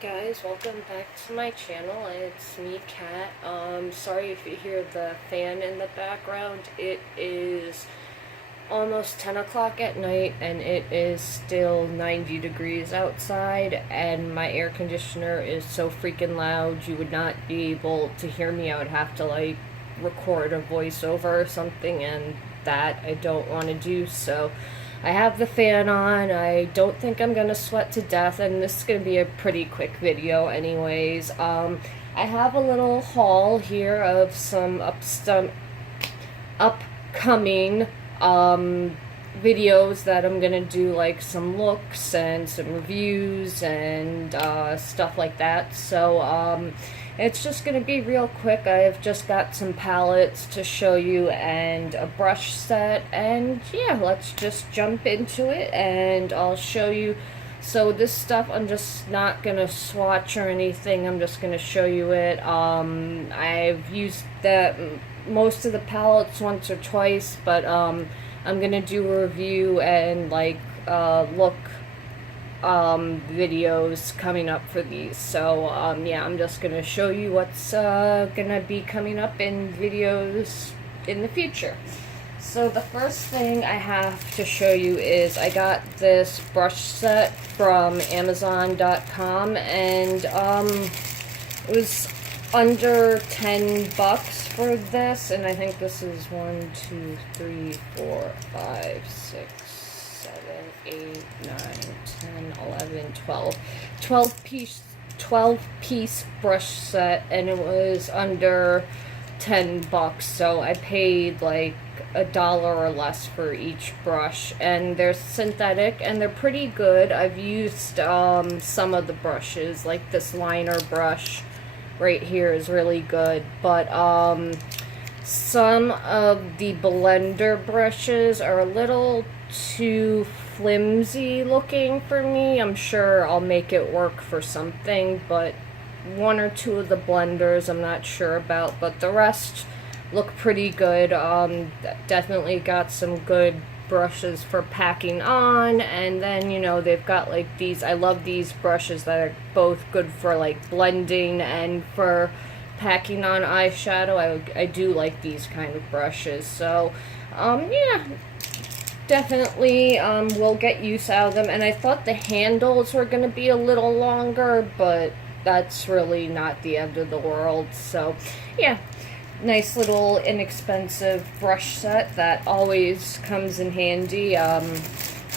guys, welcome back to my channel. It's me, Kat. Sorry if you hear the fan in the background. It is almost 10 o'clock at night and it is still 90 degrees outside, and my air conditioner is so freaking loud you would not be able to hear me. I would have to like record a voiceover or something, and that I don't want to do, so I have the fan on. I don't think I'm gonna sweat to death, and this is gonna be a pretty quick video anyways. I have a little haul here of some upcoming videos that I'm gonna do, like some looks and some reviews and stuff like that. So it's just gonna be real quick. I've just got some palettes to show you and a brush set, and yeah, let's just jump into it and I'll show you. So this stuff I'm just not gonna swatch or anything, I'm just gonna show you it. I've used most of the palettes once or twice, but I'm gonna do a review and like look videos coming up for these. So yeah, I'm just gonna show you what's gonna be coming up in videos in the future. So the first thing I have to show you is I got this brush set from Amazon.com, and it was under $10 for this, and I think this is 1, 2, 3, 4, 5, 6, 7, 8, 9, 10, 11, 12 piece brush set, and it was under $10, so I paid like $1 or less for each brush, and they're synthetic and they're pretty good. I've used some of the brushes, like this liner brush right here is really good, but some of the blender brushes are a little too flimsy looking for me. I'm sure I'll make it work for something, but one or two of the blenders I'm not sure about, but the rest look pretty good. Definitely got some good brushes for packing on, and then you know they've got like these, I love these brushes that are both good for like blending and for packing on eyeshadow. I do like these kind of brushes, so yeah, definitely we'll get use out of them. And I thought the handles were going to be a little longer, but that's really not the end of the world. So yeah, nice little inexpensive brush set that always comes in handy. I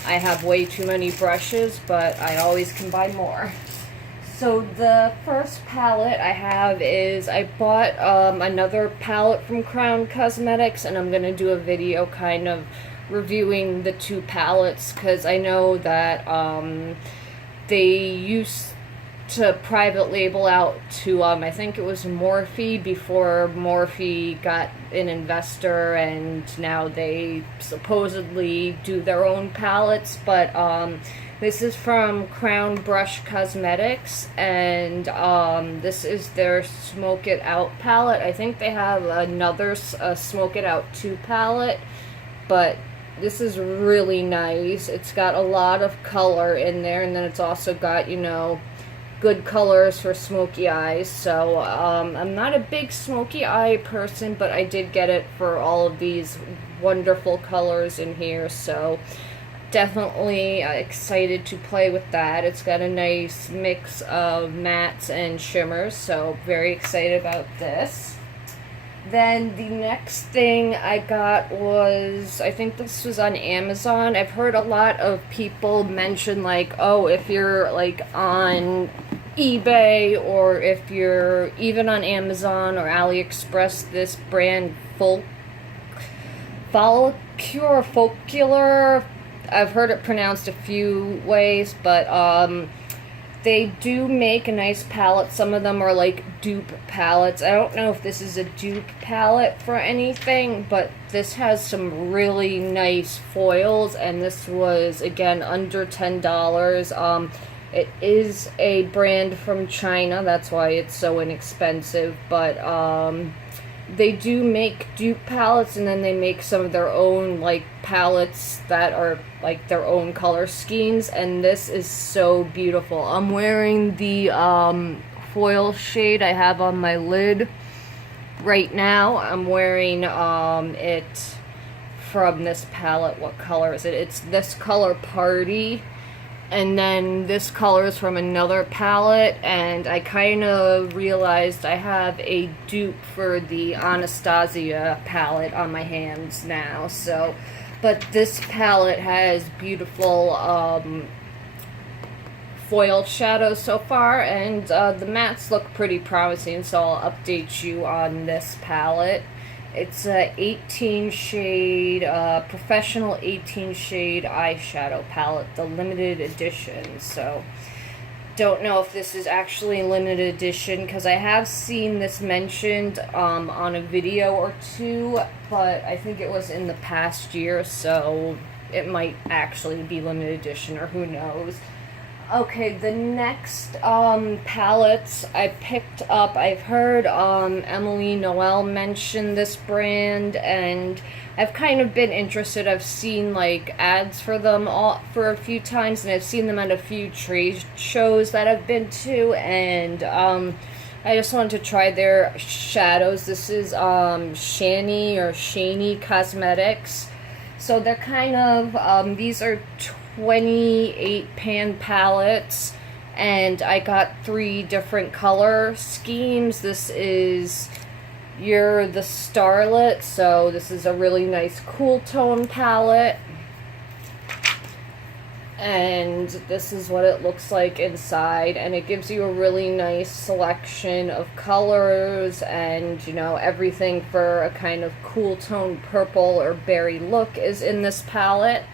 have way too many brushes, but I always can buy more. So the first palette I have is, I bought another palette from Shany Cosmetics, and I'm going to do a video kind of reviewing the two palettes, because I know that they used to private label out to I think it was Morphe before Morphe got an investor, and now they supposedly do their own palettes. But this is from Crown Brush Cosmetics, and this is their Smoke It Out palette. I think they have another Smoke It Out 2 palette, but this is really nice. It's got a lot of color in there, and then it's also got, you know, good colors for smoky eyes. So I'm not a big smoky eye person, but I did get it for all of these wonderful colors in here, so definitely excited to play with that. It's got a nice mix of mattes and shimmers, so very excited about this. Then the next thing I got was, I think this was on Amazon. I've heard a lot of people mention like, oh, if you're like on eBay, or if you're even on Amazon or AliExpress, this brand Focallure, I've heard it pronounced a few ways, but they do make a nice palette. Some of them are like dupe palettes. I don't know if this is a dupe palette for anything, but this has some really nice foils, and this was again under $10. It is a brand from China, that's why it's so inexpensive, but they do make dupe palettes, and then they make some of their own like palettes that are like their own color schemes, and this is so beautiful. I'm wearing the foil shade I have on my lid right now. I'm wearing it from this palette. What color is it? It's this color, Party. And then this color is from another palette, and I kind of realized I have a dupe for the Anastasia palette on my hands now. So, but this palette has beautiful foil shadows so far, and the mattes look pretty promising, so I'll update you on this palette. It's a 18 shade, professional 18 shade eyeshadow palette, the limited edition. So, don't know if this is actually limited edition, because I have seen this mentioned on a video or two, but I think it was in the past year, so it might actually be limited edition, or who knows. Okay, the next palettes I picked up, I've heard Emily Noel mention this brand, and I've kind of been interested. I've seen like ads for them for a few times, and I've seen them at a few trade shows that I've been to, and I just wanted to try their shadows. This is Shany Cosmetics. So they're kind of, these are 28 pan palettes, and I got 3 different color schemes. This is You're the Starlet, so this is a really nice cool tone palette, and this is what it looks like inside, and it gives you a really nice selection of colors, and you know, everything for a kind of cool tone purple or berry look is in this palette.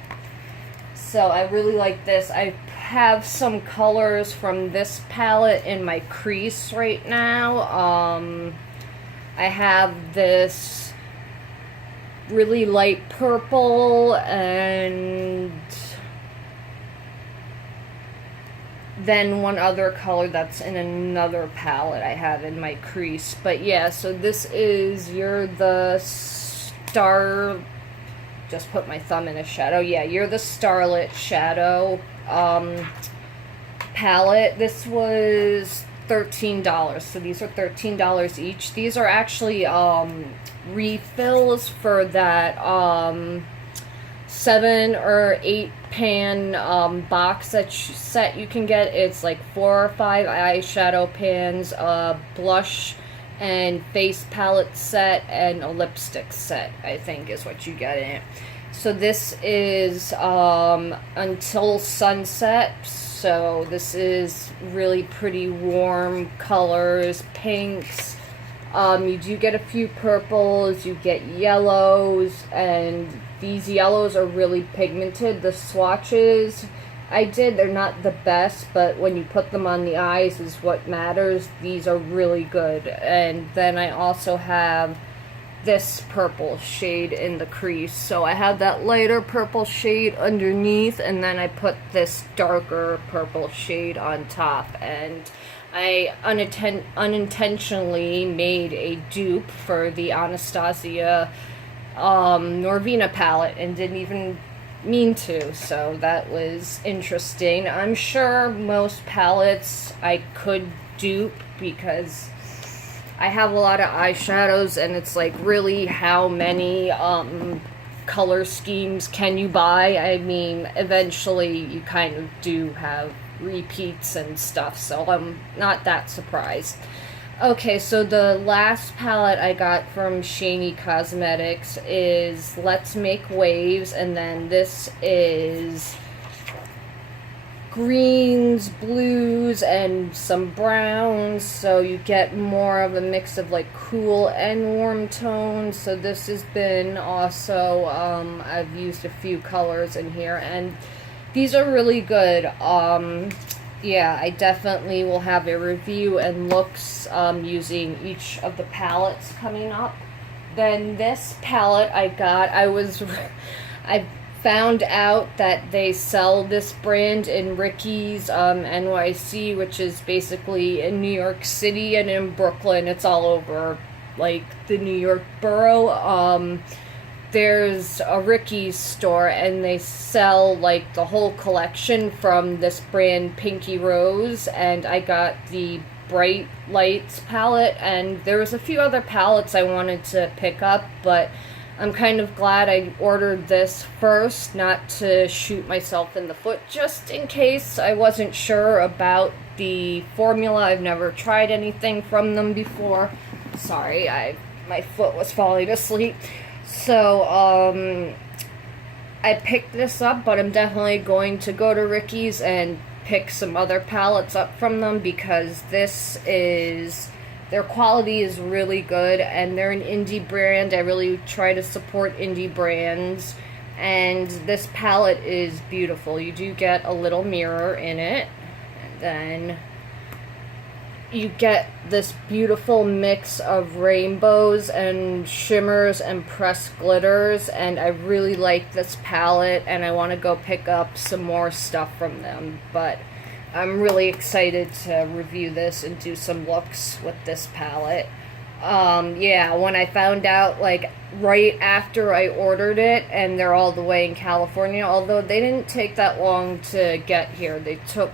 So I really like this. I have some colors from this palette in my crease right now. I have this really light purple, and then one other color that's in another palette I have in my crease. But yeah, so this is You're the Star... Just put my thumb in a shadow. Yeah, You're the Starlet shadow palette. This was $13. So these are $13 each. These are actually refills for that 7 or 8 pan box set you can get. It's like 4 or 5 eyeshadow pans, blush and face palette set, and a lipstick set, I think is what you get in it. So this is Until Sunset. So this is really pretty warm colors, pinks. You do get a few purples, you get yellows, and these yellows are really pigmented. The swatches they're not the best, but when you put them on the eyes is what matters. These are really good. And then I also have this purple shade in the crease. So I have that lighter purple shade underneath, and then I put this darker purple shade on top. And I unintentionally made a dupe for the Anastasia Norvina palette and didn't even mean to, so that was interesting. I'm sure most palettes I could dupe, because I have a lot of eyeshadows, and it's like, really, how many color schemes can you buy? I mean, eventually you kind of do have repeats and stuff, so I'm not that surprised. Okay, so the last palette I got from Shany Cosmetics is Let's Make Waves, and then this is greens, blues, and some browns, so you get more of a mix of like cool and warm tones. So this has been also, I've used a few colors in here, and these are really good. Yeah, I definitely will have a review and looks using each of the palettes coming up. Then this palette I got, I found out that they sell this brand in Ricky's NYC, which is basically in New York City, and in Brooklyn. It's all over like the New York borough. There's a Ricky's store, and they sell like the whole collection from this brand Pinky Rose, and I got the Bright Lights palette, and there was a few other palettes I wanted to pick up, but I'm kind of glad I ordered this first, not to shoot myself in the foot, just in case I wasn't sure about the formula. I've never tried anything from them before. Sorry, my foot was falling asleep. So, I picked this up, but I'm definitely going to go to Ricky's and pick some other palettes up from them, because their quality is really good, and they're an indie brand. I really try to support indie brands, and this palette is beautiful. You do get a little mirror in it, and then you get this beautiful mix of rainbows and shimmers and pressed glitters, and I really like this palette, and I want to go pick up some more stuff from them, but I'm really excited to review this and do some looks with this palette. Yeah, when I found out, like, right after I ordered it, and they're all the way in California, although they didn't take that long to get here. It took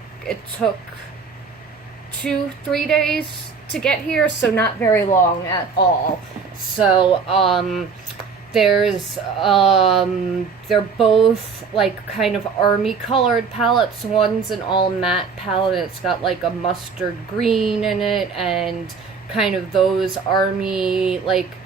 2-3 days to get here, so not very long at all. So, they're both like kind of army colored palettes. One's an all matte palette, it's got like a mustard green in it, and kind of those army, like,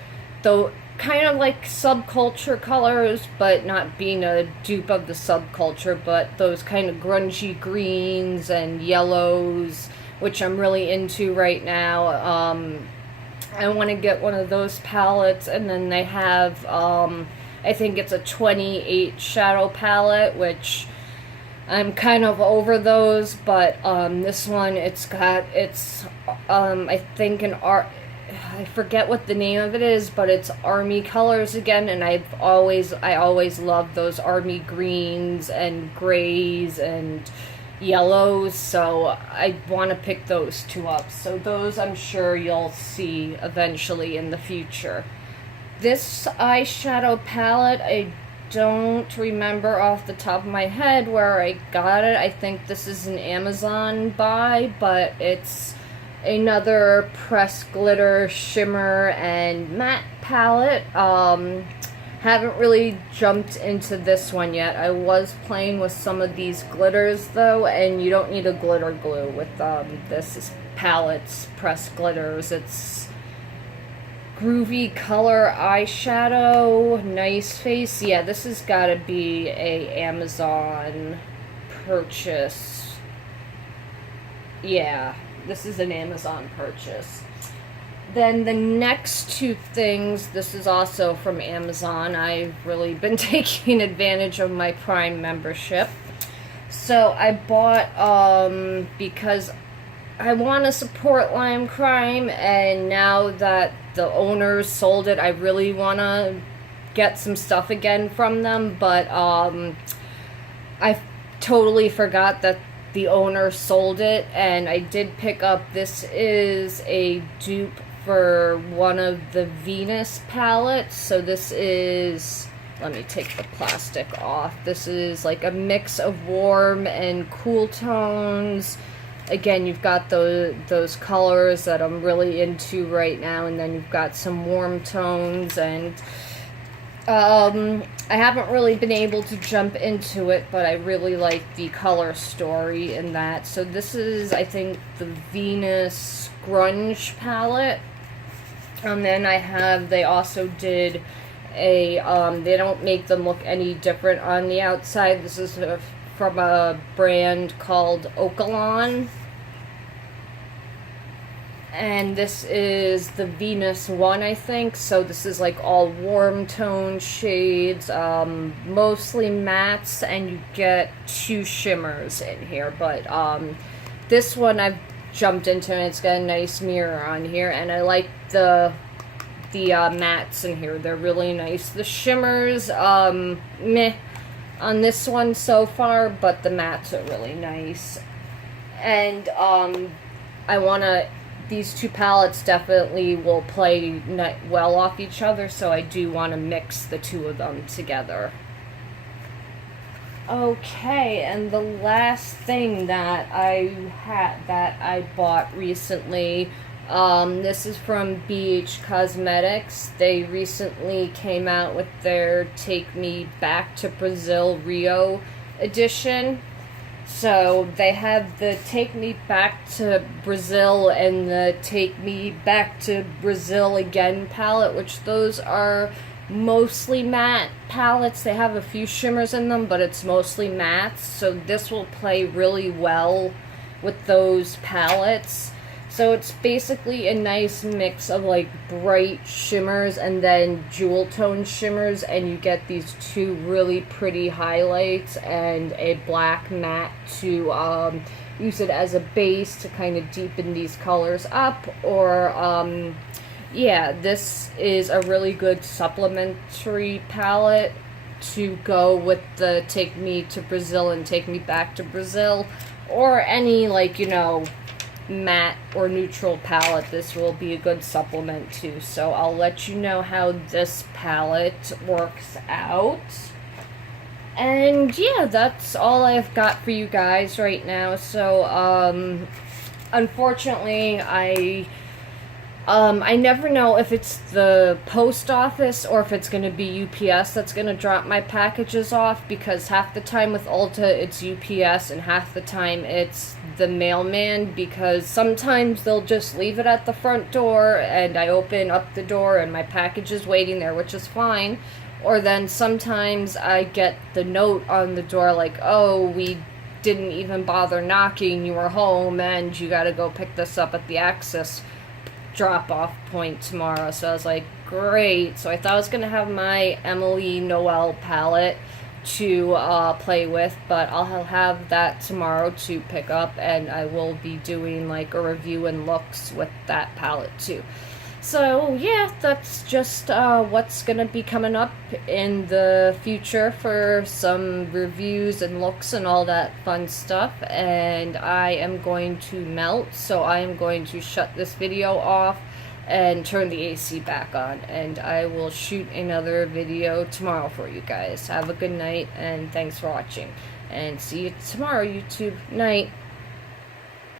though kind of like subculture colors, but not being a dupe of the subculture, but those kind of grungy greens and yellows, which I'm really into right now. I want to get one of those palettes, and then they have, I think it's a 28 shadow palette, which I'm kind of over those, but this one, I think I forget what the name of it is, but it's army colors again, and I always love those army greens and grays and yellows, so I want to pick those two up. So those I'm sure you'll see eventually in the future. This eyeshadow palette, I don't remember off the top of my head where I got it. I think this is an Amazon buy, but it's another pressed glitter, shimmer, and matte palette. Haven't really jumped into this one yet. I was playing with some of these glitters though, and you don't need a glitter glue with this palette's pressed glitters. It's Groovy Color eyeshadow, NiceFace. Yeah, this has got to be a Amazon purchase. Yeah, this is an Amazon purchase. Then the next two things, this is also from Amazon. I've really been taking advantage of my Prime membership. So I bought, because I want to support Lime Crime, and now that the owners sold it, I really want to get some stuff again from them, but I totally forgot that the owner sold it, and I did pick up, this is a dupe for one of the Venus palettes. So this is, let me take the plastic off. This is like a mix of warm and cool tones. Again, you've got those colors that I'm really into right now, and then you've got some warm tones, and I haven't really been able to jump into it, but I really like the color story in that. So this is, I think, the Venus Grunge palette. And then they also did a, they don't make them look any different on the outside. This is from a brand called Okalan. And this is the Venus one, I think. So this is like all warm tone shades, mostly mattes, and you get 2 shimmers in here. But this one I've jumped into, and it's got a nice mirror on here, and I like the mattes in here. They're really nice. The shimmers, meh on this one so far, but the mattes are really nice. And I want to these two palettes definitely will play well off each other, so I do want to mix the two of them together. Okay, and the last thing that I bought recently, this is from BH Cosmetics. They recently came out with their Take Me Back to Brazil Rio edition. So they have the Take Me Back to Brazil and the Take Me Back to Brazil Again palette, which those are mostly matte palettes. They have a few shimmers in them, but it's mostly mattes. So this will play really well with those palettes. So it's basically a nice mix of like bright shimmers and then jewel tone shimmers, and you get these two really pretty highlights and a black matte to use it as a base to kind of deepen these colors up. Or yeah, this is a really good supplementary palette to go with the Take Me to Brazil and Take Me Back to Brazil, or any, like, you know, matte or neutral palette. This will be a good supplement too. So I'll let you know how this palette works out. And yeah, that's all I've got for you guys right now. So unfortunately, I never know if it's the post office or if it's going to be UPS that's going to drop my packages off, because half the time with Ulta it's UPS and half the time it's the mailman, because sometimes they'll just leave it at the front door and I open up the door and my package is waiting there, which is fine. Or then sometimes I get the note on the door like, oh, we didn't even bother knocking, you were home and you gotta go pick this up at the Access drop-off point tomorrow. So I was like, great. So I thought I was gonna have my Emily Noel palette to play with, but I'll have that tomorrow to pick up, and I will be doing like a review and looks with that palette too. So yeah, that's just what's gonna be coming up in the future for some reviews and looks and all that fun stuff. And I am going to melt, so I am going to shut this video off and turn the AC back on, and I will shoot another video tomorrow for you guys. Have a good night, and thanks for watching, and see you tomorrow, YouTube. Night.